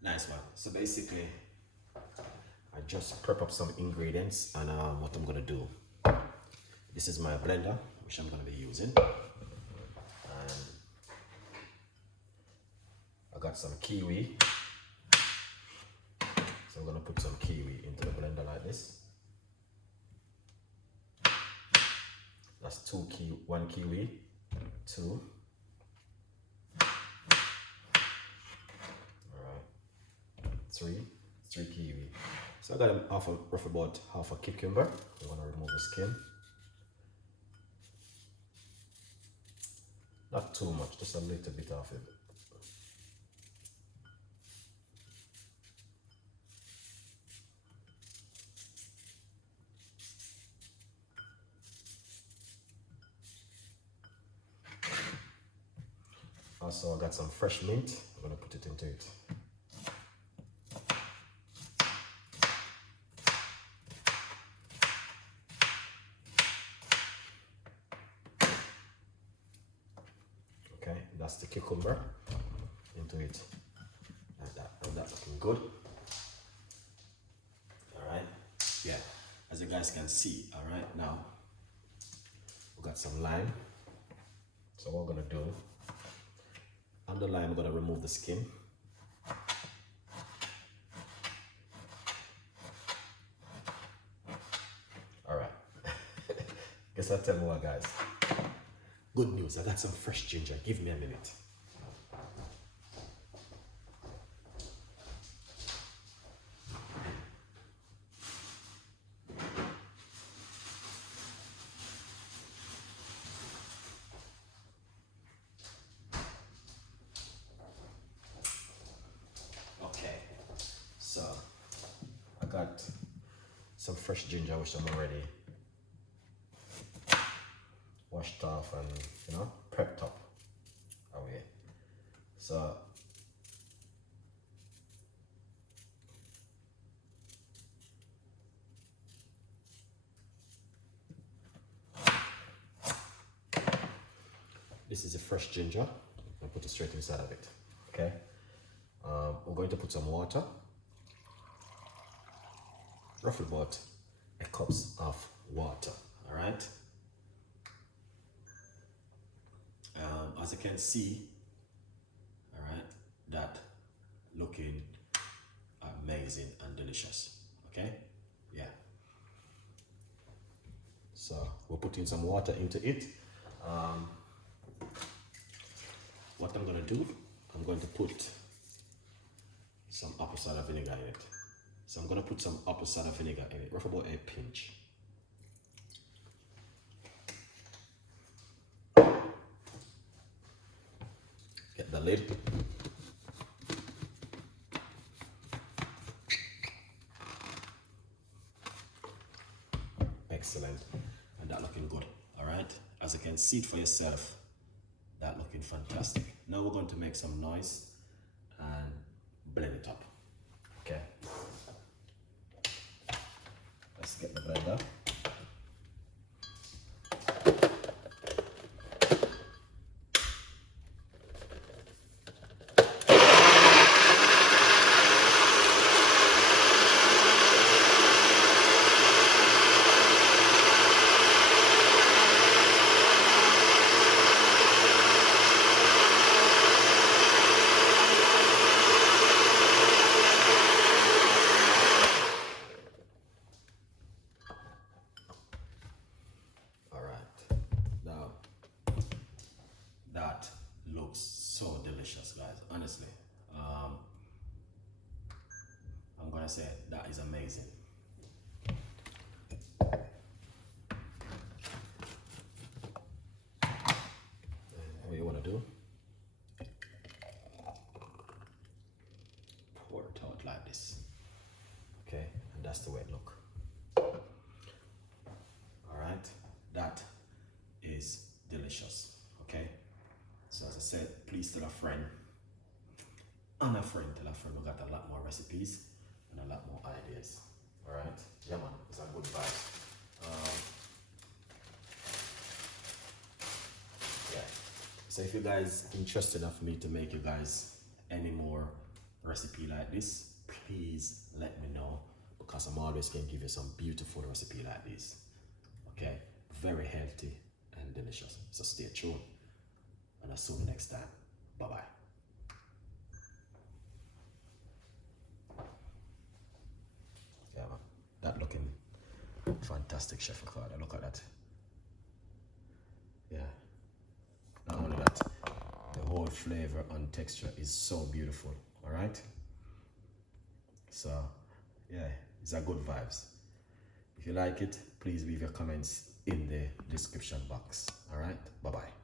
Nice one. So basically, I just prep up some ingredients and what I'm gonna do. This is my blender, which I'm gonna be using. And I got some kiwi. So I'm gonna put some kiwi into the blender like this. That's one kiwi, two. Three kiwi. So I got roughly about half a cucumber. I'm gonna remove the skin. Not too much, just a little bit of it. Also, I got some fresh mint. I'm gonna put it into it. Okay, that's the cucumber into it. Like that. And that's looking good. Alright. Yeah. As you guys can see, alright, now we got some lime. So what we're gonna do, on the lime, we're gonna remove the skin. Alright. Guess I'll tell you what, guys. Good news, I got some fresh ginger. Give me a minute. Okay, so I got some fresh ginger, which I'm already washed off and, prepped up away. So this is a fresh ginger. I'll put it straight inside of it. Okay. We're going to put some water, roughly about a cup of water. All right. As you can see, all right, that looking amazing and delicious. Okay. Yeah. So we're putting some water into it. What I'm gonna do, I'm going to put some apple cider vinegar in it. So I'm gonna put some apple cider vinegar in it, roughly about a pinch. Get the lid. Excellent, and that looking good. All right, as you can see it for yourself, that looking fantastic. Now we're going to make some noise and blend it up. Okay, let's get the blender. That looks so delicious, guys. Honestly, I'm gonna say that is amazing. What you wanna do? Pour it out like this. Okay, and that's the way it look. All right, that is delicious. Okay. So as I said, please tell a friend, and a friend tell a friend. We got a lot more recipes and a lot more ideas. All right, yeah man, it's a good vibe. Yeah. So if you guys interested of me to make you guys any more recipe like this, please let me know, because I'm always going to give you some beautiful recipe like this. Okay, very healthy and delicious. So stay tuned, and I'll see you next time. Bye bye. Yeah, man, that looking fantastic, Chef Ricardo. Look at that. Yeah. Not only that, the whole flavor and texture is so beautiful. All right. So, yeah, it's a good vibes. If you like it, please leave your comments in the description box. All right. Bye bye.